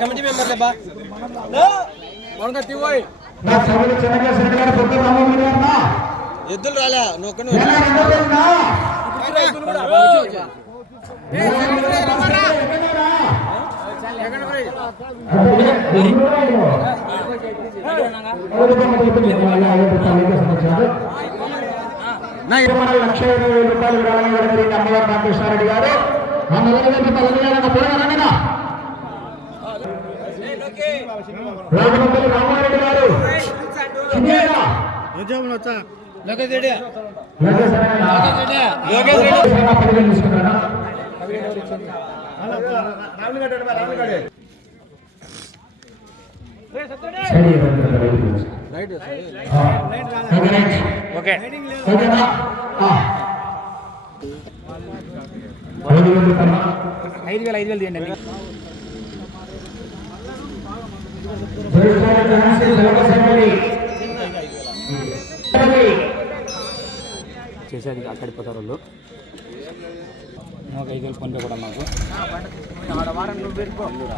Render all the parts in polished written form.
Committee మెంబర్లే బా ఎద్దులు రాలే నువ్వు ₹1,20,000 అమ్మవారు రామకృష్ణారెడ్డి గారు రాజమండ్రి రామారెడ్డి గారు $5,000 తీయండి. చేసేది అక్కడిపోతారు వాళ్ళు. మాకు 5,000 ఫోన్పే కూడా మాకు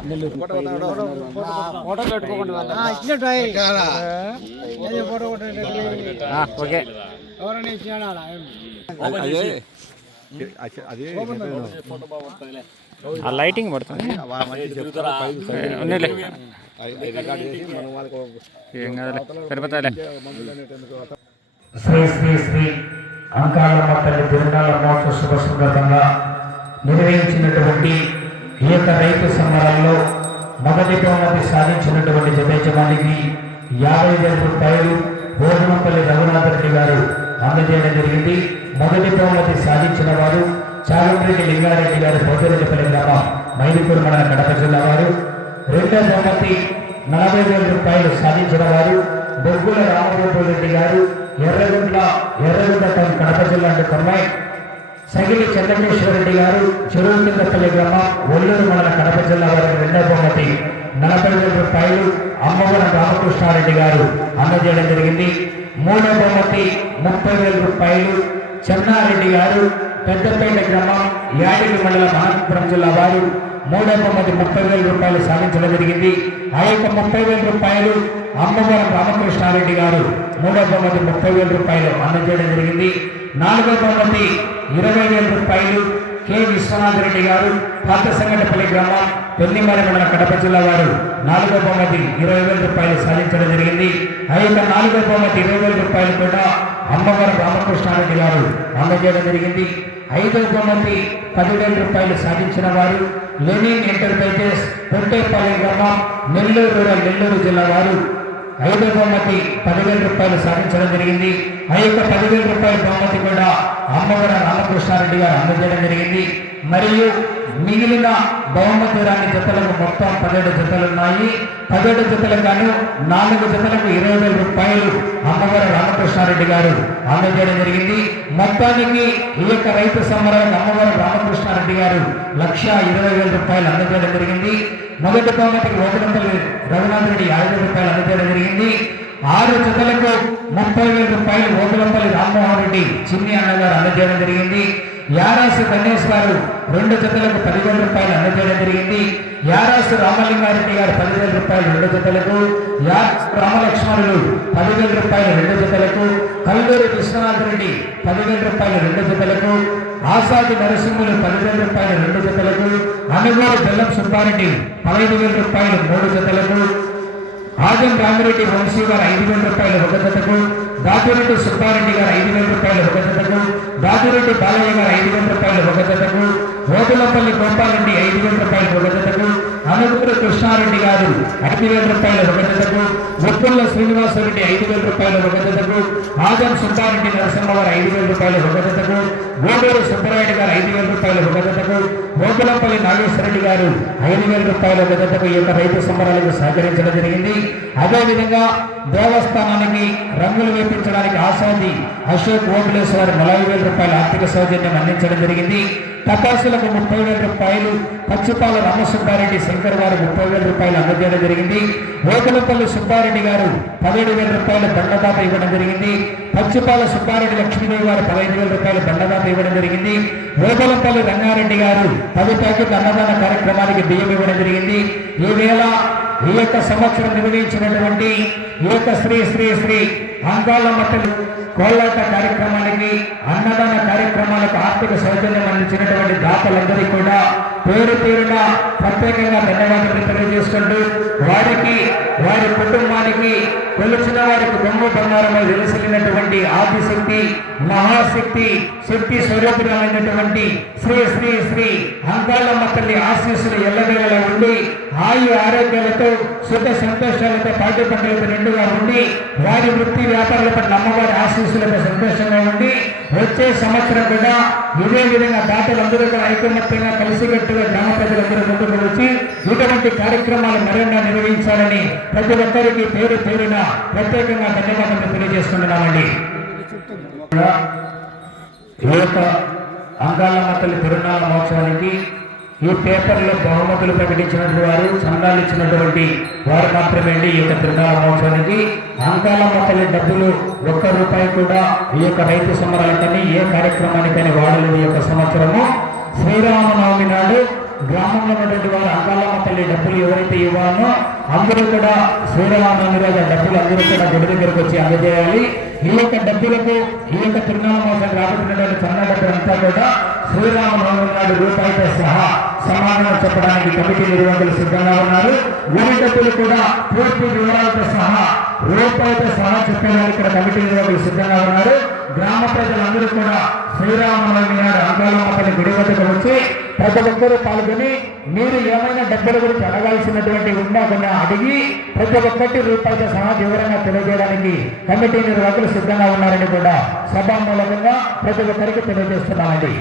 నెల్లూరు ఫోటో పెట్టుకోకండి ఓకే ఎవరైనా ఇచ్చినా ఆ లైటింగ్ పడుతుంది సరిపోతాలే. శ్రీ శ్రీ శ్రీ అంకాళమ్మ తల్లి తిరునాళ్ళ మహోత్సవ శుభ సందర్భంగా నిర్వహించినటువంటి ఈ యొక్క రైతు సంబరాల్లో మొదటి బహుమతి సాధించినటువంటి జతేజమానికి ₹50,000 భోజనంపల్లి రఘునాథ్ రెడ్డి గారు అందజేయడం జరిగింది. మొదటి బహుమతి సాధించిన వారు చాగంరెడ్డి లింగారెడ్డి గారు పోతిరెడ్డిపల్లి గ్రామం మైదుకూరు మండలం కడప జిల్లా వారు. రెండో బహుమతి ₹40,000 సాధించిన వారు బొగ్గుల రామగోపాల్ రెడ్డి గారు ఎర్రగుంట కడప జిల్లా కొమ్మాయి. సగిలి చంద్రకేశ్వర రెడ్డి గారు చెరువు కిందపల్లి గ్రామం ఒల్లూరు మండలం కడప జిల్లా వారికి రెండో బహుమతి ₹40,000 అమ్మవరం రామకృష్ణారెడ్డి గారు అందజేయడం జరిగింది. మూడో బహుమతి ₹30,000 చెన్నారెడ్డి గారు పెద్దపేట గ్రామం యాడికి మండలం అనంతపురం జిల్లా వారు మూడో బహుమతి ₹30,000 సాధించడం జరిగింది. ఆ యొక్క ₹30,000 అమ్మవరం రామకృష్ణారెడ్డి గారు మూడో బహుమతి ₹30,000 అందజేయడం జరిగింది. నాలుగో బహుమతి ₹20,000 కె విశ్వనాథ్ రెడ్డి గారు పాత సంగటపల్లి గ్రామం పెళ్లిమర మండలం కడప జిల్లా వారు నాలుగో బహుమతి ₹20,000 సాధించడం జరిగింది. ఆ యొక్క నాలుగో బహుమతి ₹20,000 కూడా అమ్మవారు రామకృష్ణారెడ్డి గారు అందజేయడం జరిగింది. ఐదో బహుమతి ₹10,000 సాధించిన వారు లెనిన్ ఎంటర్ప్రైజెస్ పొట్టేపల్లి గ్రామం నెల్లూరు నెల్లూరు జిల్లా వారు ఐదో బహుమతి ₹10,000 సాధించడం జరిగింది. ఆ యొక్క ₹10,000 బహుమతి కూడా అమ్మవారు రామకృష్ణారెడ్డి గారు అందజేయడం జరిగింది. మరియు మిగిలిన బహుమతి రాని జతలకు మొత్తం 17 జతలు ఉన్నాయి. 17 జతలకు గాను 4 జతలకు ₹20,000 అమ్మవారు రామకృష్ణారెడ్డి గారు అందజేయడం జరిగింది. మొత్తానికి ఈ యొక్క రైతు సంబరాలకు అమ్మవారు రామకృష్ణారెడ్డి గారు ₹1,20,000 అందజేయడం జరిగింది. మొదటి బహుమతికి ఓటంపల్లి రఘునాథ్ రెడ్డి ₹50,000 అందజేయడం జరిగింది. 6 జతలకు ₹30,000 ఓటంపల్లి రామ్మోహన్ రెడ్డి చిన్ని అన్నగారు అందజేయడం జరిగింది. యారాసు గణేష్ గారు 2 జతలకు ₹10,000 అందజేయడం జరిగింది. యారాసు రామలింగారెడ్డి గారు ₹10,000 2 జతలకు, రామలక్ష్మణులు ₹10,000 2 జతలకు, కల్లూరి విశ్వనాథ్ రెడ్డి ₹10,000 2 జతలకు, ఆసాది నరసింహులు ₹10,000 2 జతలకు, అనుగోడు బెల్లం సుబ్బారెడ్డి ₹15,000 3 జతలకు, ఆజం రామిరెడ్డి వంశీ గారు ₹5,000 1 జతకు, దాతిరెడ్డి సుబ్బారెడ్డి గారు ₹5,000 1 జతకు, దాతిరెడ్డి బాలయ్య గారు ₹5,000 1 జతకు, ఓదులపల్లి గోపాలరెడ్డి ₹5,000 1 జతకు, అనుగురు కృష్ణారెడ్డి గారు ₹5,000 1 జతకు, ఉప్పుల్ల శ్రీనివాసరెడ్డి ₹5,000 1 జతకు, ఆజం సుబ్బారెడ్డి నరసింహవారు ₹5,000 1 జతకు, గోడూరు సుబ్బరాయుడు గారు ₹5,000 1 జతకు, ఓదులపల్లి నాగేశ్వరరెడ్డి గారు ₹5,000 1 జతకు ఈ యొక్క రైతు సంబరాలకు సహకరించడం జరిగింది. అదేవిధంగా దేవస్థానానికి రంగులు వేపించడానికి ఆసాది అశోక్ ఓబులేశ్వర్ ₹40,000 ఆర్థిక సౌజన్యం అందించడం జరిగింది. తపాసులకు 30,000 రూపాయలు, పచ్చిపాల రామసుబ్బారెడ్డి శంకర్ గారు 30,000 రూపాయలు అందజేయడం జరిగింది. ఓకలపల్లి సుబ్బారెడ్డి గారు 17,000 రూపాయలు దండదాత ఇవ్వడం జరిగింది. పచ్చిపాల సుబ్బారెడ్డి లక్ష్మీదేవి గారు 15,000 రూపాయలు దండదాత ఇవ్వడం జరిగింది. ఓకలపల్లి రంగారెడ్డి గారు 10 ప్యాకెట్ల అన్నదాన కార్యక్రమానికి బియ్యం ఇవ్వడం జరిగింది. ఈవేళ ఈ యొక్క సంవత్సరం నిర్వహించినటువంటి ఈ యొక్క శ్రీ శ్రీ శ్రీ అంకాలమ్మ తల్లి కోలాట కార్యక్రమానికి, అన్నదాన కార్యక్రమాలకు ఆర్థిక సౌజన్యం అందించినటువంటి దాతలందరికీ కూడా పేరు పేరున ప్రత్యేకంగా ధన్యవాదాలు తెలియజేసుకుంటూ వారికి, వారి కుటుంబానికి, కొలిచిన వారికి బొమ్మ బంగారమై వెలిసినటువంటి ఆదిశక్తి, మహాశక్తి, శక్తి స్వరూపులైనటువంటి శ్రీ శ్రీ శ్రీ అంకాలమ్మ తల్లి ఆశీస్సులు ఎల్లవేళలా ఉండి ఆయు ఆరోగ్యాలతో సుఖ సంతోషాలతో పాటి పంటలతో నిండుగా ఉండి వారి వృత్తి వ్యాపారాల పట్ల అమ్మవారి ఆశీస్సులతో సంతోషంగా ఉండి వచ్చే సంవత్సరం కూడా ఇదే విధంగా దాతలందరూ కూడా ఐకమత్యంగా కలిసికట్టుగా గ్రామ ప్రజలందరూ ముందుకు వచ్చి ఇటువంటి కార్యక్రమాలు మరెన్నో నిర్వహించాలని ప్రతి ఒక్కరికి పేరు పేరున ప్రత్యేకంగా ధన్యవాదాలు తెలియజేసుకుంటున్నామండి. ఈ యొక్క అంకాలమ్మ తల్లి తిరునాళ్ళ మహోత్సవానికి ఈ పేపర్లో బహుమతులు ప్రకటించినటువంటి వారు, చందాలు ఇచ్చినటువంటి వారు మాత్రమే ఈ యొక్క తిరునాళ్ళ మహోత్సవానికి అంకాలమ్మ తల్లి డబ్బులు 1 రూపాయి కూడా ఈ యొక్క రైతు సంబరాలకని ఏ కార్యక్రమానికని వాడలేదు. ఈ యొక్క సంవత్సరము శ్రీరామనవమి నాడు గ్రామంలో ఉన్నటువంటి వారు అంకాలమ్మ తల్లి డబ్బులు ఎవరైతే ఇవ్వాలో అందరూ కూడా శ్రీరామనవమి రోజు డబ్బులు అందరూ కూడా గుడి దగ్గరకు వచ్చి అందజేయాలి. ఈ యొక్క డబ్బులకు ఈ యొక్క తిరునాళ్ళ మహోత్సవం రాబట్టినటువంటి చందా డబ్బులు అంతా కూడా శ్రీరామనవమి నాడు రూపాయితో సహా సమాధానం చెప్పడానికి కమిటీ నిర్వాహకులు సిద్ధంగా ఉన్నారు. గుడి డబ్బులు కూడా పూర్తి వివరాలతో సహా రూపాయితో సహా చెప్పడానికి ఇక్కడ కమిటీ నిర్వాహకులు సిద్ధంగా ఉన్నారు. గ్రామ ప్రజలందరూ కూడా శ్రీరామనవమి నాడు అంకాలమ్మ తల్లి గుడి వద్దకు వచ్చి ప్రతి ఒక్కరూ పాల్గొని మీరు ఏమైనా డబ్బుల గురించి అడగాల్సినటువంటి ఉన్నా కొన్ని అడిగి ప్రతి ఒక్కటి రూపాయలతో సహా వివరంగా తెలియజేయడానికి కమిటీ నిర్వాహకులు సిద్ధంగా ఉన్నారని కూడా సభామూలకంగా ప్రతి ఒక్కరికి తెలియజేస్తున్నామండి.